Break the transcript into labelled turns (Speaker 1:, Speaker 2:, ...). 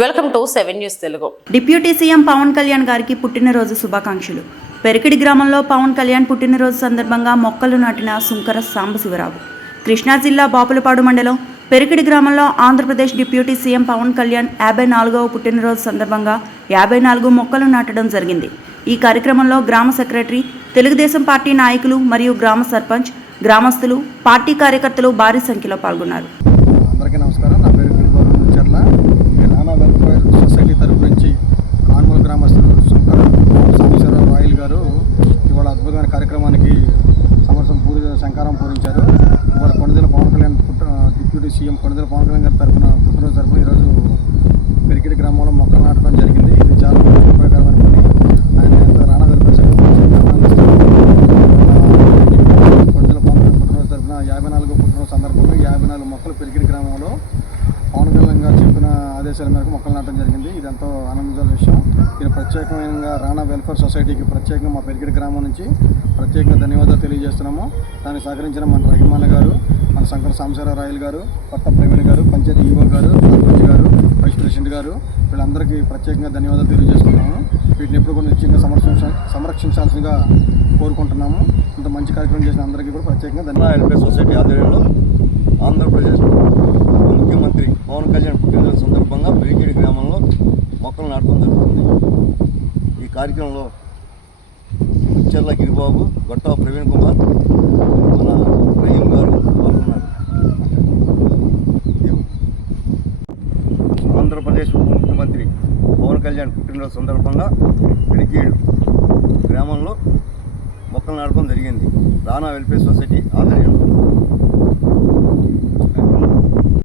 Speaker 1: Welcome to seven news Telugu.
Speaker 2: Deputy CM Pawan Kalyan గారికి పుట్టినరోజు శుభాకాంక్షలు. పెరికిడి గ్రామంలో పవన్ కళ్యాణ్ పుట్టినరోజు సందర్భంగా మొక్కలు నాటిన సుంకర సాంబశివరావు. కృష్ణా జిల్లా బాపులపాడు మండలం పెరికిడి గ్రామంలో ఆంధ్రప్రదేశ్ డిప్యూటీ సీఎం పవన్ కళ్యాణ్ యాభై నాలుగవ పుట్టినరోజు సందర్భంగా యాభై నాలుగు మొక్కలు నాటడం జరిగింది. ఈ కార్యక్రమంలో గ్రామ సెక్రటరీ తెలుగుదేశం పార్టీ నాయకులు మరియు గ్రామ సర్పంచ్ గ్రామస్తులు పార్టీ కార్యకర్తలు భారీ సంఖ్యలో పాల్గొన్నారు.
Speaker 3: అందరికీ నమస్కారం నా పేరు గిరిబాబు చర్ల ఈ నానా వెల్ఫేర్ సొసైటీ తరపు నుంచి కాన్మూల గ్రామస్తులు శంకర్ సాంబశివరావు రాయల్ గారు ఇవాళ కార్యక్రమానికి సమర్థం పూరి శంకారం పూరించారు. ఇవాళ కొణిదెల పవన్ కళ్యాణ్ పుట్ట డిప్యూటీ సీఎం కొణిదెల పవన్ కళ్యాణ్ గారి తరఫున పుట్టినరోజు తరఫున ఈరోజు పెరికిడి గ్రామంలో మొక్కలు నాటడం జరిగింది. ఇది చాలా ఉపయోగకరమైన పని. ఆయన రాణా వెల్ఫేర్ పవన్ కళ్యాణ్ పుట్టినరోజు తరఫున యాభై నాలుగు పుట్టినరోజు సందర్భంగా యాభై నాలుగు మొక్కలు పెరికిడి గ్రామంలో పవన్ కళ్యాణ్ గారు చెప్పిన ఆదేశాల మేరకు మొక్కలు నాటడం జరిగింది. ఇది ఎంతో ఆనందించాల విషయం. ఇది ప్రత్యేకంగా రాణా వెల్ఫేర్ సొసైటీకి ప్రత్యేకంగా మా పెరిగిడి గ్రామం నుంచి ప్రత్యేకంగా ధన్యవాదాలు తెలియజేస్తున్నాము. దానికి సహకరించిన మన రహిమాన్ గారు మన శంకర సాంసార రాయల్ గారు కొత్త ప్రవీణ్ గారు పంచాయతీ ఈవో గారు సర్పంచ్ గారు వైస్ ప్రెసిడెంట్ గారు వీళ్ళందరికీ ప్రత్యేకంగా ధన్యవాదాలు తెలియజేస్తున్నాము. వీటిని ఎప్పుడు కూడా నిశ్చయంగా సంరక్షించ సంరక్షించాల్సిందిగా కోరుకుంటున్నాము. ఇంత మంచి కార్యక్రమం చేసిన అందరికీ కూడా ప్రత్యేకంగా ధన్యవాదాలు.
Speaker 4: వెల్ఫేర్ సొసైటీ ఆధ్వర్యంలో ఆంధ్రప్రదేశ్ ముఖ్యమంత్రి పవన్ కళ్యాణ్ పుట్టినరోజు సందర్భంగా పెరికేడి గ్రామంలో మొక్కలు నాటడం జరుగుతుంది. ఈ కార్యక్రమంలో ముచ్చర్ల గిరిబాబు గొట్టా ప్రవీణ్ కుమార్ మన రహీం గారు పాల్గొన్నారు. ఆంధ్రప్రదేశ్ ఉప ముఖ్యమంత్రి పవన్ కళ్యాణ్ పుట్టినరోజు సందర్భంగా పెరికేడు గ్రామంలో మొక్కలు నాటడం జరిగింది. రానా వెల్ఫేర్ సొసైటీ ఆధ్వర్యంలో.